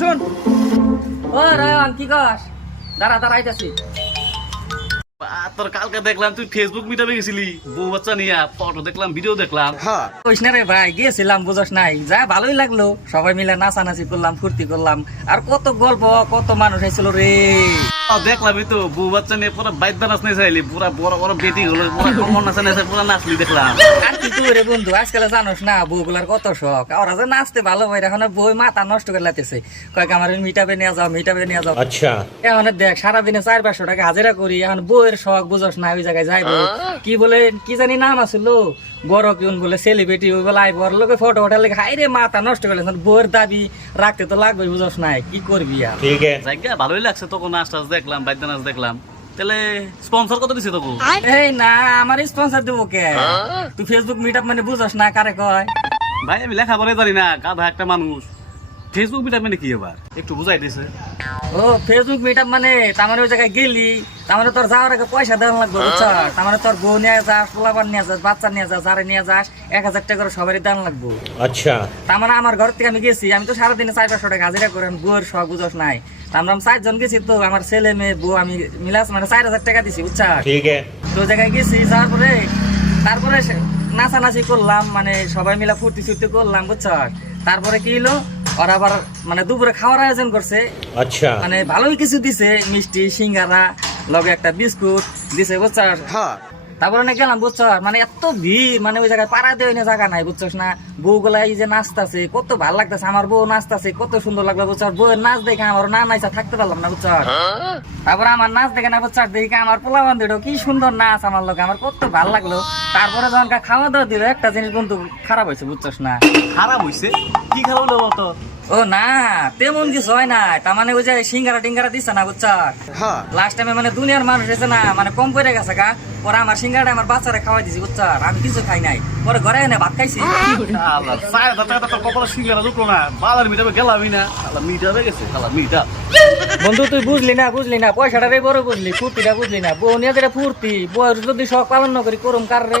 শোন ও রায়ন কি কস? দাঁড়া আইতাছি। তোর কালকে দেখলাম তুই ফেসবুক মিটাবে গেছিলি, বউ বাচ্চা নিয়া ফটো দেখলাম, ভিডিও দেখলাম। কইস না রে ভাই, গিয়েছিলাম বুঝস নাই, যা ভালোই লাগলো। সবাই মিলে নাচানাচি করলাম, ফুর্তি করলাম, আর কত গল্প, কত মানুষ আইছিল রে। দেখলামই তো, বউ বাচ্চা নিয়ে পুরো বাইদ্যা নাচ নাই চাইলি, পুরা বড় বড় বেটি হলো, পুরা কমর নাচা নাচা পুরা নাচলি দেখলাম। আর কি তুই রে বন্ধু, আজকাল জানোস না বউগুলার কত শখ, ওরা যে নাচতে ভালো ভাই, এখন বই মাথা নষ্ট করে লাইতেছে, কয়েক আমার মিটাবে নিয়ে যাও। আচ্ছা এখন দেখ সারাদিনে 400-500 টাকা হাজিরা করি, এখন বউয়ের শখ বুঝস না, ওই জায়গায় যাইবো কি বলে কি জানি নাম আছিল, বড় কেউ বলে সেলিব্রিটি, ওই বলে আইব ওর লোকে ফটো ওঠার লেগে, হাই রে মাথা নষ্ট করে বউয়ের দাবি রাখতে তো লাগবে, বুঝস নাই কি করবি আর। ঠিক জায়গা ভালোই লাগছে, তখন নাচ টাচ দেখলাম, বাইদ্যা নাচ দেখলাম। তাহলে স্পন্সর কত দিছে তোকে? এই না, আমার স্পন্সর দেবো কে? তুই ফেসবুক মিটআপ মানে বুঝস না কারে কয়? ভাই আমি লেখা পড়ে জানি না, গাধা একটা মানুষ। ফেসবুক মিটআপ মানে কি এবার একটু বুঝাই দিছে। ও ফেসবুক মিটআপ মানে তার মানে ওই জায়গায় গেলি, তার মানে তোর যাওয়ার আগে পয়সা দেওয়া লাগবে, বুঝছস? তার মানে তোর বউ নিয়ে যাস, পোলাপান নিয়ে যাস, বাচ্চা নিয়ে যাস, যারে নিয়ে যাস, 1000 টাকা করে সবারই দেওয়া লাগবে। আচ্ছা তার মানে আমার ঘর থেকে আমি গেছি, আমি তো সারাদিনে 400-500 টাকা হাজিরা করে, বউয়ের শখ বুঝস নাই। আমরা 4 জন গেছি, তো আমার ছেলে মেয়ে বউ আমি মিলাস মানে 4000 টাকা দিছি, বুঝছস? ঠিক আছে। তো ওই জায়গায় গেছি, যাওয়ার পরে তারপরে নাচানাচি করলাম, মানে সবাই মিলা ফুর্তি করলাম, বুঝছস? তারপরে কি হলো, ওরা আবার মানে দুপুরে খাওয়ার আয়োজন করছে। আচ্ছা মানে ভালোই কিছু দিছে, মিষ্টি, সিঙ্গারা, লগে একটা বিস্কুট দিছে, বুঝছস? তারপরে না গেলাম, বুঝছস? মানে এত ভিড়, মানে ওই জায়গায় পাড়া দেওয়া জায়গা নাই, বুঝছস না? বউগুলা এই যে নাচতাছে, কত ভালো লাগতেছে, আমার বউ নাচতাছে, কত সুন্দর লাগলো, বুঝছস? বউয়ের নাচ দেখে আমার না নাচা থাকতে পারলাম না, বুঝছস? তারপরে আমার নাচ দেখে না, বুঝছস? দেখে আমার পোলা বান্ধব কি সুন্দর নাচ, আমার লোক আমার কত ভালো লাগলো। তারপরে যখন খাওয়া দাওয়া দিল, একটা জিনিস বন্ধু খারাপ হয়েছে, বুঝছস না? খারাপ হয়েছে? কি খারাপ হলো বলতো? ও না, তেমন কিছু হয় না, তার মানে ওই যে সিঙ্গারা টিঙ্গারা দিচ্ছে না, বুঝছস? লাস্ট টাইমে মানে দুনিয়ার মানুষ এসে না, মানে কম পড়ে গেছে গা, পরে আমার সিঙ্গারাটা আমার বাচ্চারা খাওয়াই দিছি, বুঝছস? আমি কিছু খাই নাই, পরে ঘরে এনে ভাত খাইছি। বন্ধু তুই বুঝলি না পয়সাটা বড় বুঝলি, ফুর্তিটা বুঝলি না, বউ নিয়ে যেটা ফুর্তি, বউ যদি শখ পালন না করি করুম কার রে।